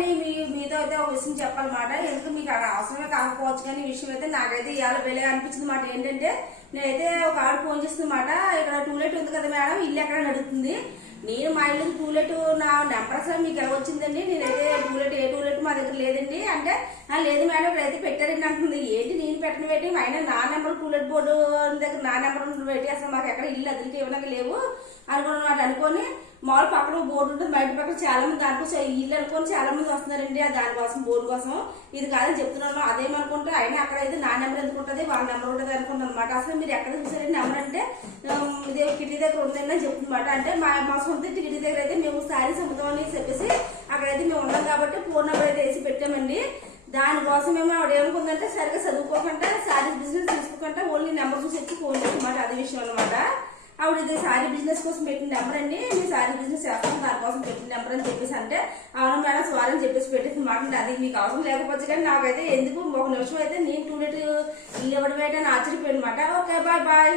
మీ మీ మీతో అయితే ఒక విషయం చెప్పాలన్నమాట ఎందుకు మీకు అక్కడ అవసరమే కాకపోవచ్చు కానీ ఈ విషయం అయితే నాకైతే ఇవాళ వెళ్ళే అనిపించింది మాట. ఏంటంటే నేనైతే ఒక ఆవిడ ఫోన్ చేస్తుంది మాట ఇక్కడ టూలెట్ ఉంది కదా మేడం ఇల్లు ఎక్కడ నడుతుంది నేను మా ఇల్లు టూలెట్ నా నెంబర్ అసలు మీకు ఎలా వచ్చిందండి? నేనైతే టూలెట్ ఏ టూలెట్ మా దగ్గర లేదండి. అంటే లేదు మేడం అయితే పెట్టారండి అంటుంది. ఏంటి నేను పెట్టిన పెట్టి ఆయన నా నెంబర్ టూలెట్ బోర్డు దగ్గర నా నెంబర్ పెట్టి అసలు మాకు ఎక్కడ ఇల్లు అదిలికి ఇవ్వడానికి లేవు. అనుకున్నమాట అనుకొని మామూలు పక్కన బోర్డు ఉంటుంది. బయట పక్కన చాలా మంది దానికోసం ఇల్లు అనుకొని చాలా మంది వస్తున్నారండి. ఆ దానికోసం బోర్డు కోసం. ఇది కాదని చెప్తున్నాను అదేమనుకుంటే అయినా అయితే నా నెంబర్ ఎందుకు ఉంటుంది? వాళ్ళ నెంబర్ ఉంటుంది అనుకుంటాను అనమాట అసలు మీరు ఎక్కడ చూసారండి? నెంబర్ అంటే ఇదే కిటి దగ్గర ఉందని అని చెప్తుందన్నమాట అంటే మా మా సొంత కిటి దగ్గర అయితే మేము శారీస్ అమ్ముతామని చెప్పేసి అక్కడైతే మేము ఉన్నాం కాబట్టి ఫోన్ నెంబర్ అయితే వేసి పెట్టామండి. దానికోసం మేము ఆవిడ ఏమనుకుందంటే సరిగ్గా చదువుకోకుండా శారీస్ బిజినెస్ తీసుకోకుండా ఓన్లీ నెంబర్ చూసి వచ్చి ఫోన్ చేసినమాట అదే విషయం అనమాట ఆవిడ ఇది శారీ బిజినెస్ కోసం పెట్టిన నెంబర్ అండి. మేము శారీ బిజినెస్ చేస్తాం దానికోసం పెట్టిన నెంబర్ అని చెప్పేసి అంటే అవును మేడం సారీ అని చెప్పేసి పెట్టేసి మాట అది. మీకు అవసరం లేకపోతే కానీ నాకైతే ఎందుకు ఒక నిమిషం అయితే నేను టూ డేట్ ఇల్లు ఇవ్వడం ఏంటని ఆశ్చర్యపోయినమాట ఓకే బాయ్ బాయ్